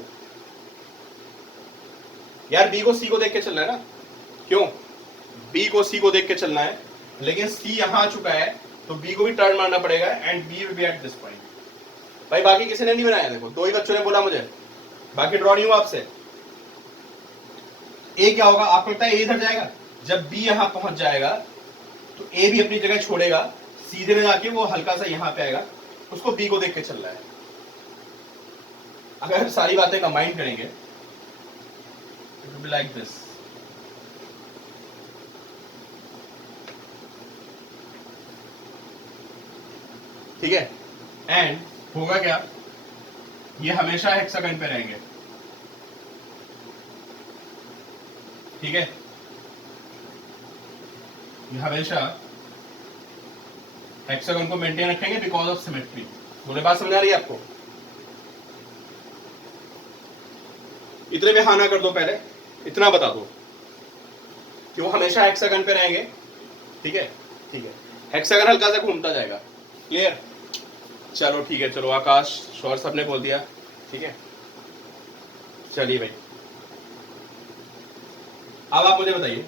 यार। बी को सी को देख के चलना है ना, क्यों? बी को सी को देख के चलना है, लेकिन सी यहां आ चुका है तो बी को भी टर्न मारना पड़ेगा and B will be at this point. भाई बाकी किसी ने नहीं बनाया, देखो 2 ही बच्चों ने बोला मुझे, बाकी ड्रॉ नहीं हुआ आपसे। ए क्या होगा आपको लगता है? ए इधर जाएगा, जब बी यहां पहुंच जाएगा तो ए भी अपनी जगह छोड़ेगा, सीधे में जाके वो हल्का सा यहां पे आएगा, उसको बी को देख के चल रहा है। अगर सारी बातें कंबाइन करेंगे it will be like this. ठीक है, एंड होगा क्या, ये हमेशा हेक्सागन पे रहेंगे। ठीक है, ये हमेशा हेक्सागन को मेंटेन रखेंगे बिकॉज ऑफ सिमेट्री। बोले बात समझ आ रही है आपको? इतने में हाँ ना कर दो, पहले इतना बता दो कि वो हमेशा हेक्सागन पे रहेंगे। ठीक है, ठीक है, हेक्सागन हल्का सा घूमता जाएगा। क्लियर? चलो ठीक है, चलो आकाश शौर सबने बोल दिया। ठीक है, चलिए भाई, अब आप मुझे बताइए,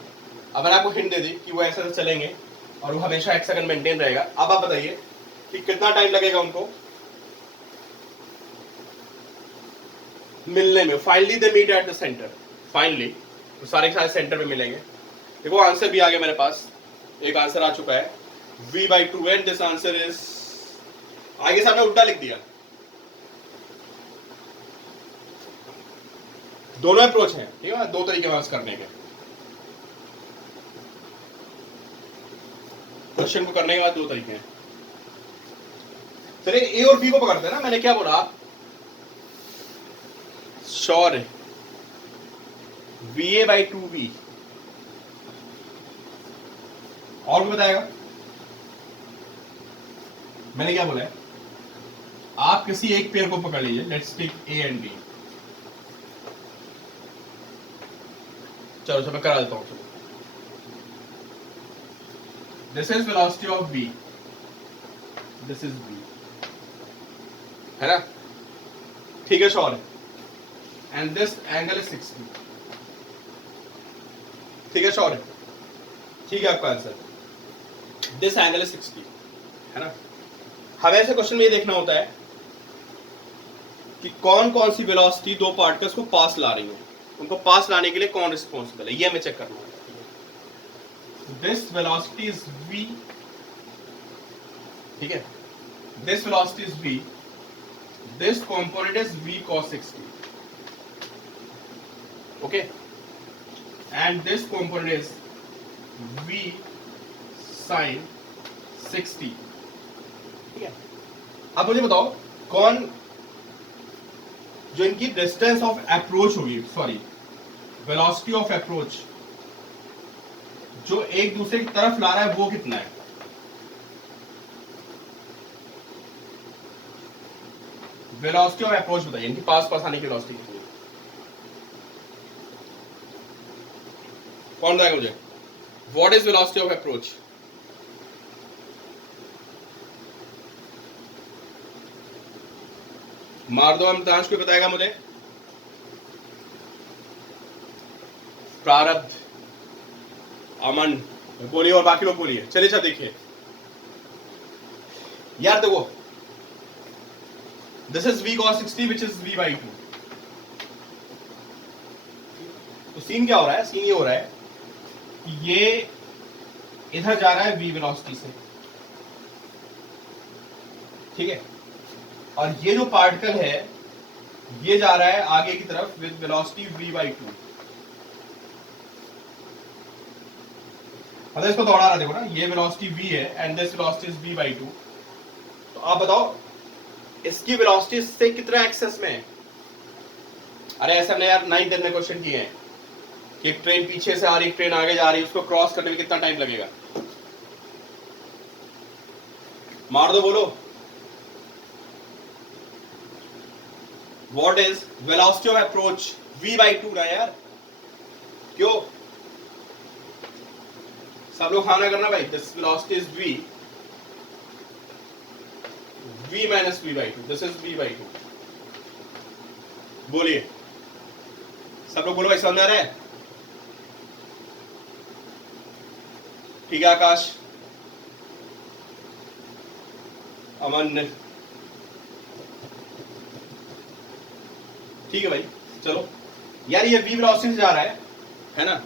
अब मैंने आपको हिंट दे दी कि वो ऐसे चलेंगे और वो हमेशा हेक्सागन मेंटेन रहेगा। अब आप बताइए कि कितना टाइम लगेगा उनको मिलने में। Finally they meet at the centre. Finally तो सारे के सारे सेंटर पे मिलेंगे। देखो आंसर भी आ गया मेरे पास, एक आंसर आ चुका है v/2 and this answer is, आगे से आपने उल्टा लिख दिया। दोनों अप्रोच हैं, ठीक है, 2 तरीके आंसर करने के। क्वेश्चन को करने के बाद 2 तरीके हैं। चलिए ए और बी को पकड़ते हैं ना। मैंने क्या बोला, श्योर है VA/2B और भी बताएगा? मैंने क्या बोला है, आप किसी एक पेयर को पकड़ लीजिए, let's take A and B. चलो मैं करा देता हूं। This is velocity of B, this is B, है ना? ठीक है sure, and this angle is 60। ठीक है श्योर, ठीक है आपका आंसर, दिस एंगल इज 60, है ना? हमें ऐसे क्वेश्चन में ये देखना होता है कि कौन कौन सी वेलोसिटी दो पार्टिकल्स को पास ला रही है, उनको पास लाने के लिए कौन रिस्पॉन्सिबल है, ये हमें चेक करना है। दिस वेलोसिटी इज v, ठीक है, this velocity is v, this component is v cos 60, okay, and this component is v sin 60, ठीक है। अब मुझे बताओ कौन, जो इनकी डिस्टेंस ऑफ अप्रोच होगी, सॉरी वेलोसिटी ऑफ अप्रोच, जो एक दूसरे की तरफ ला रहा है वो कितना है? वेलोसिटी ऑफ अप्रोच बताइए, इनकी पास पास आने की वेलोसिटी कितनी है? कौन बताएगा मुझे? What is velocity of approach? मार दो अमितांश, को बताएगा मुझे? प्रारब्ध, अमन बोलिए और बाकी लोग बोलिए। चलिए अच्छा देखिए यार, देखो this is v cos 60 which is v by 2। तो सीन क्या हो रहा है? सीन ये हो रहा है कि ये इधर जा रहा है v वेलोसिटी से, ठीक है, और ये जो पार्टिकल है ये जा रहा है आगे की तरफ विद वेलोसिटी v by 2। मतलब इसको दौड़ा रहा, देखो ना, ये वेलोसिटी v है and this velocity is v by 2। तो आप बताओ इसकी वेलोसिटी से कितना एक्सेस में है? अरे ऐसे हमने यार 9th 10th में क्वेश्चन किए हैं कि एक ट्रेन पीछे से आ रही, ट्रेन आगे जा रही है, उसको क्रॉस करने में कितना टाइम लगेगा? मार दो, बोलो। What is velocity of approach? v by 2 ना यार, क्यों? सब लोग खाना करना भाई। This velocity is v minus v by 2, this is v by 2। बोलिए, सब लोग बोलो भाई, समझ आ रहा है? ठीक है आकाश, अमन, ठीक है भाई। चलो यार, ये v वेलोसिटी से जा रहा है ना,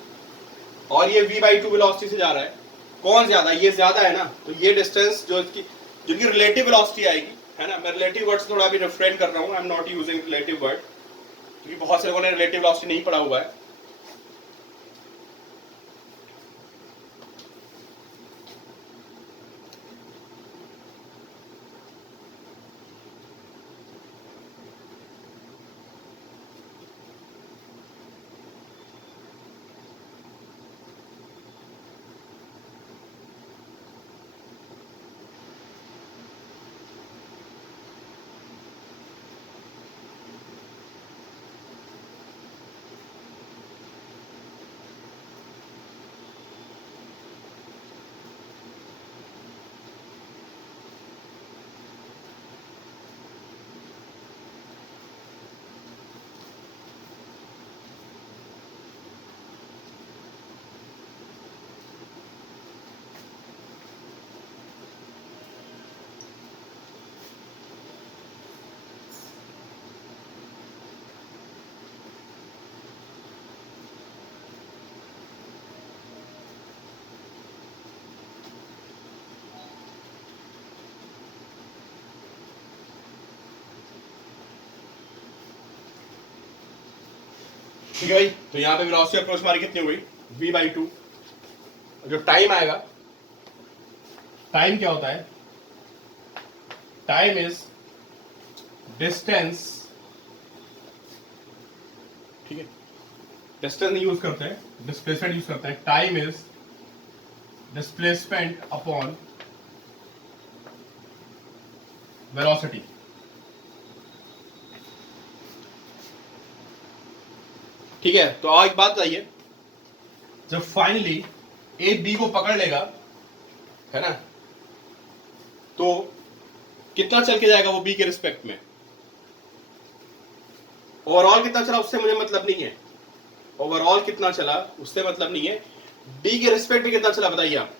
और ये v by 2 वेलोसिटी से जा रहा है, कौन ज्यादा? ये ज्यादा है ना, तो ये डिस्टेंस जो इसकी, जिनकी रिलेटिव वेलोसिटी आएगी, है ना, मैं रिलेटिव वर्ड से थोड़ा भी रिफ्रेन कर रहा हूँ, I am not using relative word, क्योंकि बहुत से लोगों ने रिलेटिव वेलोसिटी नहीं पढ़ा हुआ है। ठीक है भाई, तो यहाँ पे वेलोसिटी अप्रोच हमारी कितनी हो गई? v by 2। जो टाइम आएगा, टाइम क्या होता है? टाइम इज डिस्टेंस, ठीक है, डिस्टेंस नहीं यूज करते हैं, डिस्प्लेसमेंट यूज करते हैं। Time is displacement upon velocity. ठीक है, तो आज एक बात बताइए, जब फाइनली ए बी को पकड़ लेगा, है ना, तो कितना चल के जाएगा वो बी के रिस्पेक्ट में? ओवरऑल कितना चला उससे मुझे मतलब नहीं है, ओवरऑल कितना चला उससे मतलब नहीं है, बी के रिस्पेक्ट में कितना चला बताइए आप।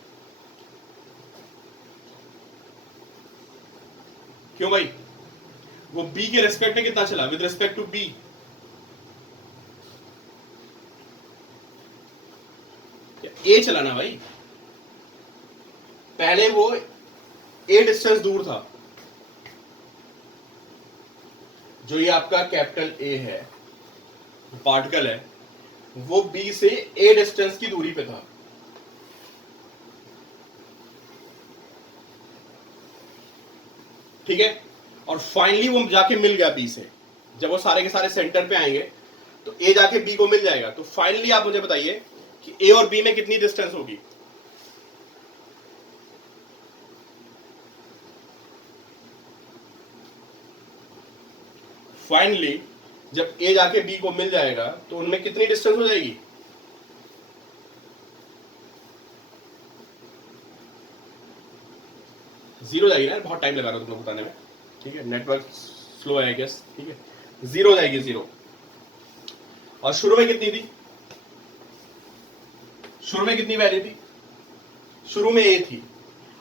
क्यों भाई, वो बी के रिस्पेक्ट में कितना चला विद रिस्पेक्ट टू बी? ए चला ना भाई, पहले वो ए डिस्टेंस दूर था, जो ये आपका कैपिटल ए है, पार्टिकल है, वो बी से ए डिस्टेंस की दूरी पे था। ठीक है, और फाइनली वो जाके मिल गया बी से। जब वो सारे के सारे सेंटर पे आएंगे तो ए जाके बी को मिल जाएगा। तो फाइनली आप मुझे बताइए कि ए और बी में कितनी डिस्टेंस होगी? फाइनली जब ए जाके बी को मिल जाएगा तो उनमें कितनी डिस्टेंस हो जाएगी? जीरो जाएगी ना, बहुत टाइम लगा रहा हूं तुमको बताने में। ठीक है, नेटवर्क स्लो है गेस। ठीक है, जीरो जाएगी, जीरो। और शुरू में कितनी थी? शुरू में कितनी वैल्यू थी? शुरू में ए थी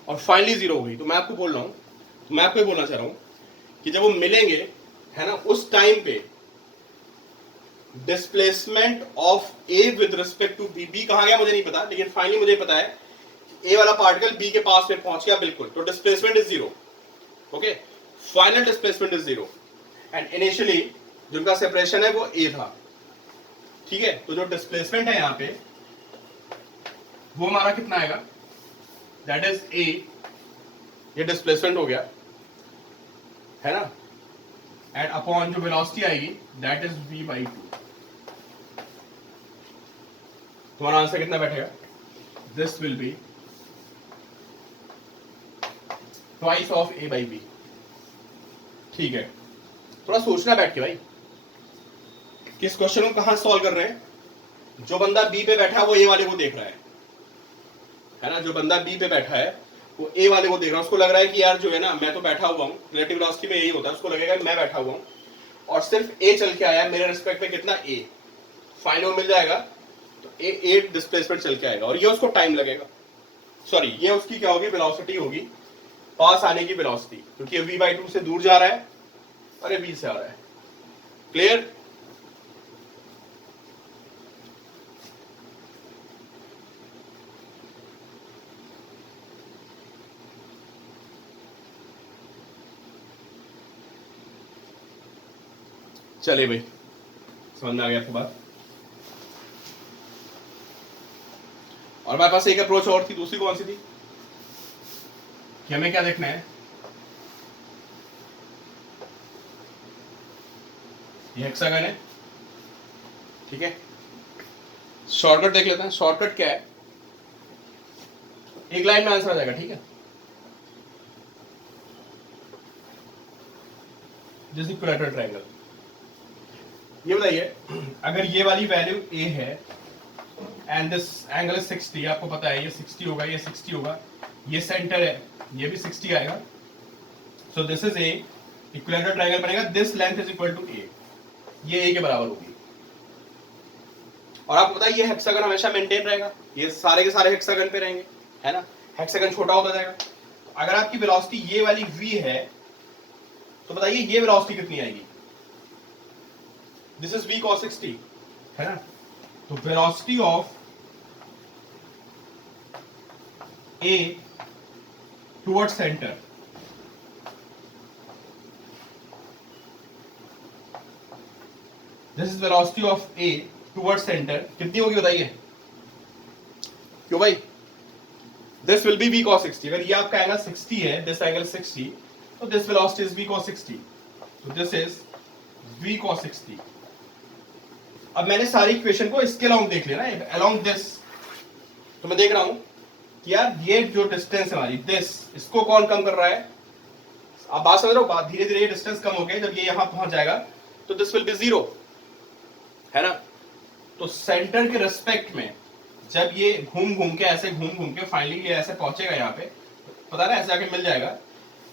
और फाइनली जीरो हो गई। तो मैं आपको बोल रहा हूं, मैं आपको बोलना चाह रहा हूं कि जब वो मिलेंगे, है ना, उस टाइम पे displacement of A with respect to B, B कहां गया मुझे नहीं पता, लेकिन फाइनली मुझे पता है ए वाला पार्टिकल बी के पास में पहुंच गया बिल्कुल, तो displacement is zero. Okay, final displacement is zero and initially जिनका सेपरेशन है वो ए था। ठीक है, तो जो डिस्प्लेसमेंट है यहां पे वो हमारा कितना आएगा? दैट इज ए, ये डिस्प्लेसमेंट हो गया, है ना, एंड अपॉन जो वेलोसिटी आएगी दैट इज v by 2। तुम्हारा आंसर कितना बैठेगा? This will be twice of a by b। ठीक है, थोड़ा सोचना बैठ के भाई, किस क्वेश्चन को कहां सॉल्व कर रहे हैं। जो बंदा बी पे बैठा है वो ए वाले को देख रहा है ना, जो बंदा बी पे बैठा है वो ए वाले को देख रहा है, उसको लग रहा है कि यार जो है ना, मैं तो बैठा हुआ हूँ, रिलेटिव वेलोसिटी में यही होता है, उसको लगेगा मैं बैठा हुआ हूँ और सिर्फ ए चल के आया मेरे रिस्पेक्ट में, कितना? ए। फाइनल मिल जाएगा तो ए डिस्प्लेसमेंट चल के आएगा और ये उसको टाइम लगेगा, सॉरी ये उसकी क्या होगी? वेलोसिटी होगी, पास आने की वेलोसिटी, क्योंकि v by 2 से दूर जा रहा है और ये b से आ रहा है। क्लियर? चलिए भाई, समझ में आ गया आपको बात। और हमारे पास एक अप्रोच और थी, दूसरी कौन सी थी कि हमें क्या देखना है? ये हेक्सागन है, ठीक है, शॉर्टकट देख लेते हैं। शॉर्टकट क्या है? एक लाइन में आंसर आ जाएगा। ठीक है, दिस इक्विलैटरल ट्रायंगल। ये बताइए, अगर ये वाली वैल्यू a है एंड दिस एंगल इज 60, आपको पता है ये 60 होगा, ये 60 होगा, ये सेंटर है, ये भी 60 आएगा, so this is a, equilateral triangle बनेगा, this length is equal to a, ये a के बराबर होगी। और आपको पता है ये हेक्सागन हमेशा मेंटेन रहेगा, ये सारे के सारे हेक्सागन पे रहेंगे, है ना, हेक्सागन छोटा होता जाएगा। अगर आपकी वेलोसिटी ये वाली v है तो बताइए ये वेलोसिटी कितनी आएगी? दिस इज v cos 60, है ना, तो velocity of a toward centre, this is velocity of a toward centre, कितनी होगी बताइए? क्यों भाई? This will be v cos 60। अगर ये आपका एंगल 60 है, दिस एंगल 60, तो this velocity is v cos 60, तो दिस इज v cos 60। अब मैंने सारी इक्वेशन को इसके अलोंग देख लिया ना, अलोंग दिस, तो मैं देख रहा हूं कि यार ये जो डिस्टेंस है हमारी दिस, इसको कौन कम कर रहा है? आप बात समझ रहे हो? बात धीरे धीरे ये डिस्टेंस कम हो गया, जब ये यहां पहुंच जाएगा तो दिस विल बी 0, है ना? तो सेंटर के रिस्पेक्ट में जब ये घूम घूम के ऐसे घूम घूम के फाइनली ये ऐसे पहुंचेगा यहाँ पे, पता ना ऐसे आके मिल जाएगा,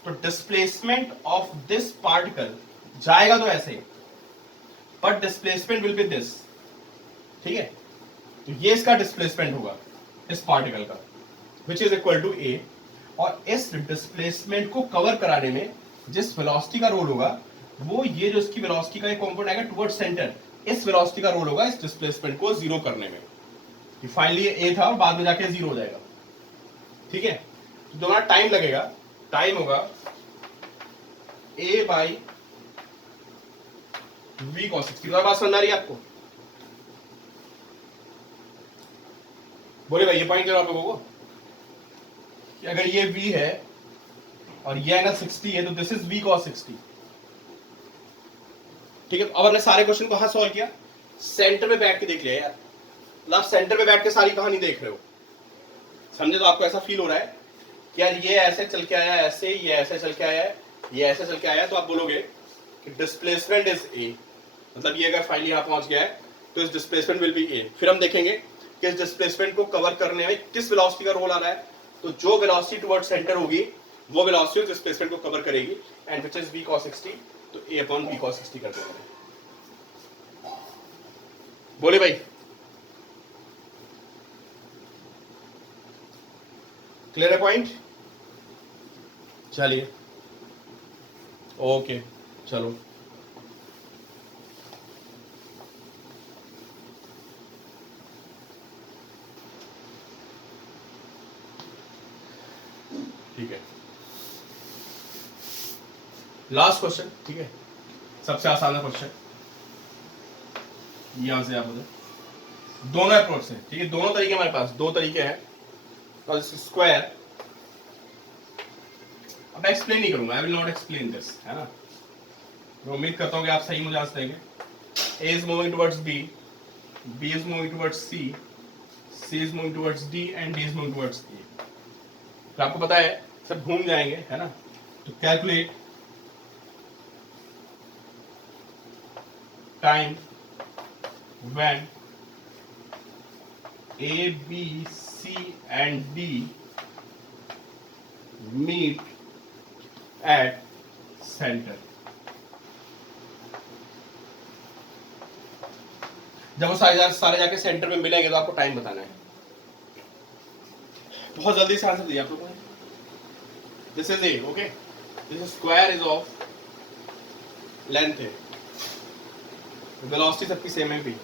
तो डिस्प्लेसमेंट ऑफ दिस पार्टिकल जाएगा तो ऐसे, but displacement will be this, ठीक है? तो ये इसका डिस्प्लेसमेंट होगा इस पार्टिकल का, विच इज इक्वल टू ए। और इस डिस्प्लेसमेंट को कवर कराने में जिस वेलोसिटी का रोल होगा, वो ये जो इसकी वेलोसिटी का एक कंपोनेंट आएगा टुवर्ड सेंटर, इस वेलोसिटी का रोल होगा इस डिस्प्लेसमेंट को जीरो करने में। कि फाइनली ये ए था और बाद में जाके जीरो हो जाएगा, ठीक है? तो जो हमारा टाइम लगेगा, टाइम होगा ए बाई वी कॉस 60। बात समझ आ रही है आपको? बोले भाई ये पॉइंट आप लोगों को कि अगर ये v है और ये एंगल 60 है तो दिस इज v cos 60, ठीक है? अब हमने सारे क्वेश्चन को कहां सॉल्व किया? सेंटर में बैठ के देख लिया यार, मतलब सेंटर में बैठ के सारी कहानी देख रहे हो, समझे? तो आपको ऐसा फील हो रहा है कि यार ये ऐसे चल के आया, ऐसे, ये ऐसे चल के आया, ये ऐसे चल के आया, तो आप बोलोगे कि डिस्प्लेसमेंट इज ए, मतलब ये अगर फाइनली यहां पहुंच गया है तो इस डिस्प्लेसमेंट विल बी ए। फिर हम देखेंगे कि इस डिस्प्लेसमेंट को कवर करने में किस वेलोसिटी का रोल आ रहा है, तो जो वेलोसिटी टुवर्ड सेंटर होगी वो वेलोसिटी उस डिस्प्लेसमेंट को कवर करेगी, and which is v cos 60, तो a अपॉन v cos 60 कर देंगे। बोले भाई क्लियर है पॉइंट? चलिए ओके, चलो ठीक है। लास्ट क्वेश्चन, ठीक है? सबसे आसान क्वेश्चन, यहां से आप दोनों अप्रोच से, ठीक है? दोनों तरीके हमारे पास, दो तरीके हैं। और स्क्वायर, अब मैं एक्सप्लेन नहीं करूंगा, I will not explain this, है ना? मैं उम्मीद करता हूं कि आप सही मुझे आंसर देंगे। A is moving towards B, B is moving towards C, C is moving towards D, and D is moving towards A. तो आपको पता है सब घूम जाएंगे, है ना? तो calculate time when A B C and D meet at centre. जब वो सारे जाके सेंटर में मिलेंगे तो आपको टाइम बताना है। बहुत जल्दी से आंसर दिया आप लोगों ने। This is A, okay? This square is of length है, वेलोसिटी सबकी सेम है भी।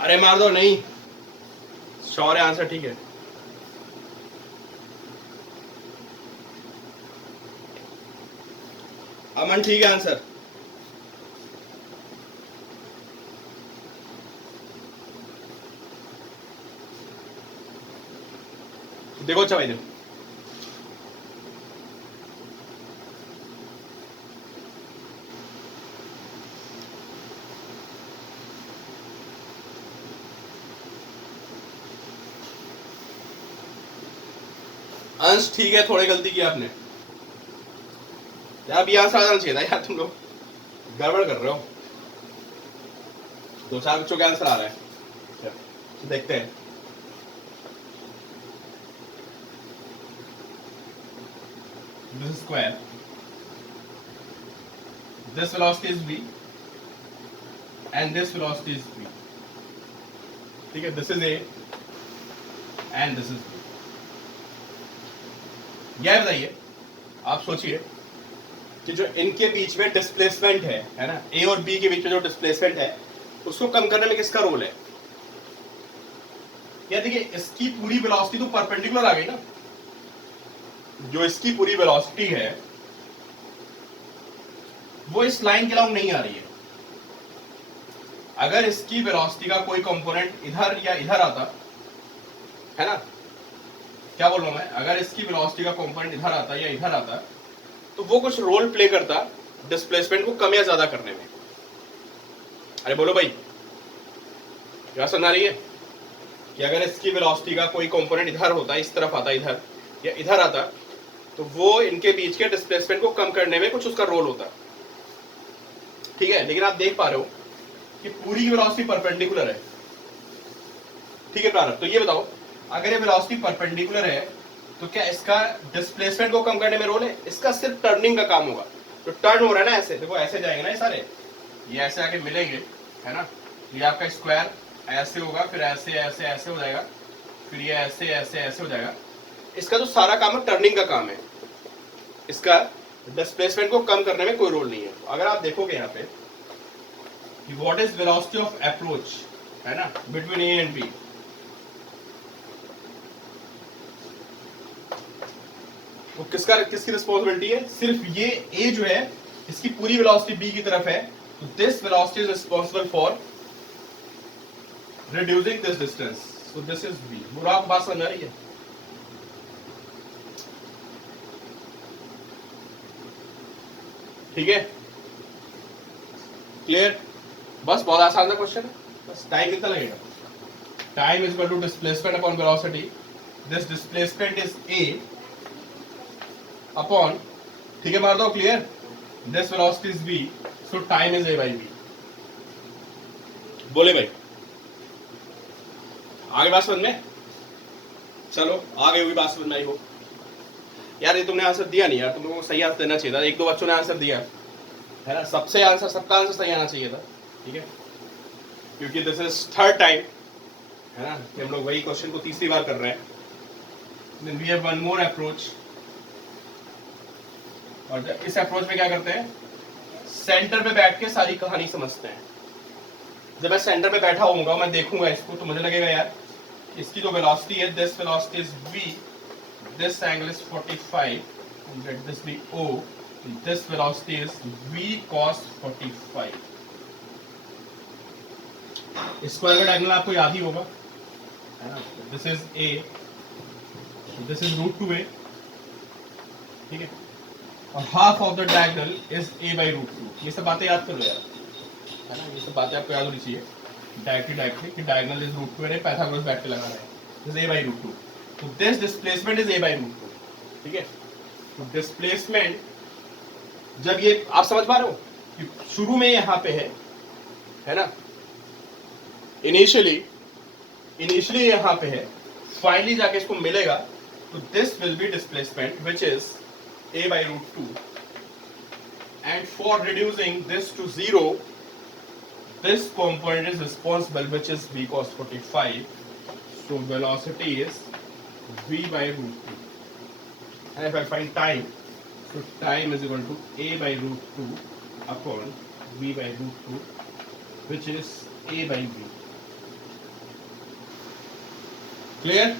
अरे मार दो, नहीं श्योर है आंसर, ठीक है? अमन ठीक है आंसर? देखो अच्छा भाई, देखो अंश ठीक है, थोड़ी गलती की आपने यार, यहां से आ जाना चाहिए था यार, तुम लोग गड़बड़ कर रहे हो। दो चार बच्चों का आंसर आ रहा है, तो देखते हैं। This square, this velocity is v and this velocity is v, ठीक है? this is a and this is b। यह बताइए, आप सोचिए कि जो इनके बीच में डिस्प्लेसमेंट है ना, ए और बी के बीच में जो डिस्प्लेसमेंट है उसको कम करने में किसका रोल है? या देखिए, इसकी पूरी वेलोसिटी तो परपेंडिकुलर आ गई ना, जो इसकी पूरी वेलोसिटी है वो इस लाइन के अलाउ नहीं आ रही है। अगर इसकी वेलोसिटी का कोई कंपोनेंट इधर या इधर आता है ना, क्या बोल रहा हूं मैं, अगर इसकी वेलोसिटी का कंपोनेंट इधर आता या इधर आता तो वो कुछ रोल प्ले करता डिस्प्लेसमेंट को कम या ज्यादा करने में। अरे बोलो भाई, क्या समझ आ रही है कि अगर इसकी वेलोसिटी का कोई कंपोनेंट इधर होता, इस तरफ आता इधर या इधर आता, तो वो इनके बीच के डिस्प्लेसमेंट को कम करने में कुछ उसका रोल होता। ठीक है, लेकिन आप देख पा रहे हो कि पूरी की वेलोसिटी परपेंडिकुलर है। ठीक है प्रारंभ, तो ये बताओ अगर ये वेलोसिटी परपेंडिकुलर है तो क्या इसका डिस्प्लेसमेंट को कम करने में रोल है? इसका सिर्फ टर्निंग का काम होगा। तो टर्न हो रहा है ना, ऐसे देखो, ऐसे जाएंगे ना ये सारे, ये ऐसे आके मिलेंगे, है ना, ये आपका स्क्वायर ऐसे होगा, फिर ऐसे ऐसे ऐसे हो जाएगा, फिर ये ऐसे ऐसे ऐसे हो जाएगा। इसका जो सारा काम है टर्निंग का काम है, इसका डिस्प्लेसमेंट को कम करने में कोई रोल नहीं है। अगर आप देखोगे यहाँ पे कि what is velocity of approach, है ना, बिटवीन ए एंड बी, वो किसकी रिस्पॉन्सिबिलिटी है? सिर्फ ये ए जो है इसकी पूरी वेलोसिटी बी की तरफ है, तो this velocity is responsible for reducing this distance, so this is B. बुरा आपको बात समझ आ रही है? ठीक है, क्लियर? बस बहुत आसान सा क्वेश्चन है। बस टाइम कितना लगेगा? Time is equal to displacement upon velocity. This displacement is A upon, ठीक है, मार दो, clear, this velocity is B, so time is A by B. बोले भाई, आगे बात समझ में? चलो आगे हुई बात समझ में आई हो? यार ये तुमने आंसर दिया नहीं यार, तुम लोगों को सही आंसर देना चाहिए था। एक दो बच्चों ने आंसर दिया है ना, सबका आंसर सही आना चाहिए था। ठीक है, क्योंकि दिस इज थर्ड टाइम, है ना, कि हम लोग वही क्वेश्चन को तीसरी बार कर रहे हैं। Then we have one more approach, और इस अप्रोच में क्या करते हैं, सेंटर पे बैठ के सारी कहानी समझते हैं। जब मैं सेंटर पे बैठा होऊंगा, मैं देखूंगा इसको, तो मुझे लगेगा यार इसकी जो वेलोसिटी है, this velocity is v, this angle is 45, let this B o, this velocity is v cos 45। Square का डायगोनल आपको याद ही होगा, है ना, this is a, this is √2a, ठीक है, और half of the diagonal is a by √2। ये सब बातें याद कर लो यार, है ना, ये सब बातें आपको याद होनी चाहिए डायरेक्टली कि डायगोनल इज √2 है, पाइथागोरस बैठ के लगा रहा है, दिस a by √2, तो this displacement is a by √2। ठीक है, तो डिस्प्लेसमेंट जब ये आप समझ पा रहे हो कि शुरू में यहाँ पे है ना, इनिशियली यहाँ पे है, फाइनली जाके इसको मिलेगा, तो this will be displacement which is a by √2, and for reducing this to 0, this component is responsible, which is v cos 45, so velocity is v by √2, and if I find time, so time is equal to a by √2 upon v by √2, which is a by v. Clear?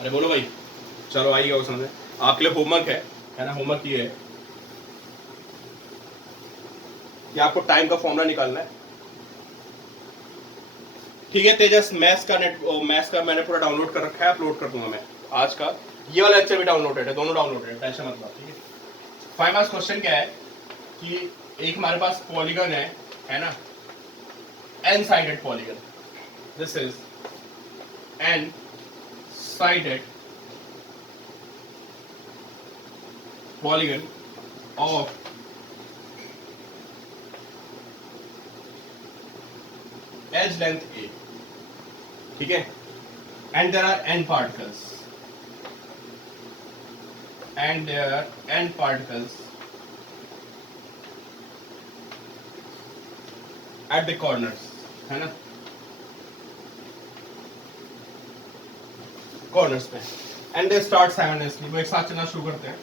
अरे बोलो भाई, चलो आइएगा वो समझे, आपके लिए homework है ना, होमवर्क ये है कि आपको टाइम का फॉर्मूला निकालना है। ठीक है तेजस, मैथ्स का मैंने पूरा डाउनलोड कर रखा है, अपलोड कर दूंगा मैं आज का। ये वाला लेक्चर भी डाउनलोडेड है, दोनों डाउनलोडेड है, टेंशन मत लो। ठीक है, 5 मार्क्स क्वेश्चन क्या है कि एक हमारे पास पॉलीगन है ना, N sided polygon, this is N sided polygon of edge length a, ठीक है, and there are n particles, at the corners, है ना, corners पे, and they start simultaneously, वो एक साथ चलना शुरू करते हैं,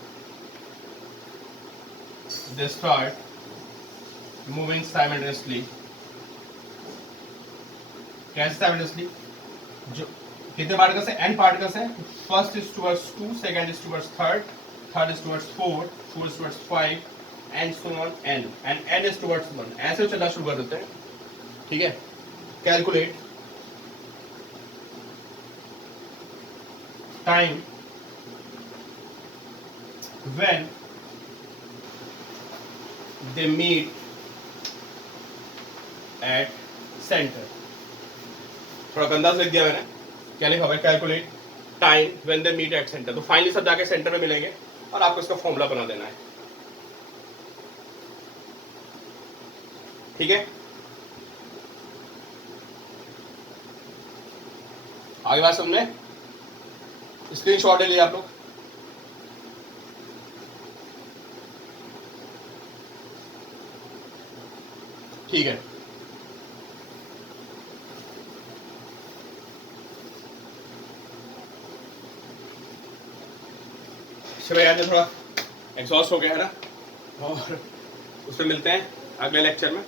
they start moving simultaneously। कैसे simultaneously? जो कितने पार्टिकल्स हैं? n पार्टिकल्स हैं। First is towards 2, second is towards third, third is towards 4, 4 is towards 5 and so on n and n is towards 1. ऐसे चलना शुरू कर देते हैं. ठीक है. Calculate time when they meet at center. थोड़ा गंदा से लिख दिया मैंने. क्या लिखा हुआ है? Calculate time when they meet at centre. तो फाइनली सब जाके सेंटर में मिलेंगे और आपको इसका फॉर्मूला बना देना है. ठीक है. आगे बात समझे? स्क्रीनशॉट ले लिया आप लोग. ठीक है. चलो यार थोड़ा एग्जॉस्ट हो गया है ना, और उसमें मिलते हैं अगले लेक्चर में.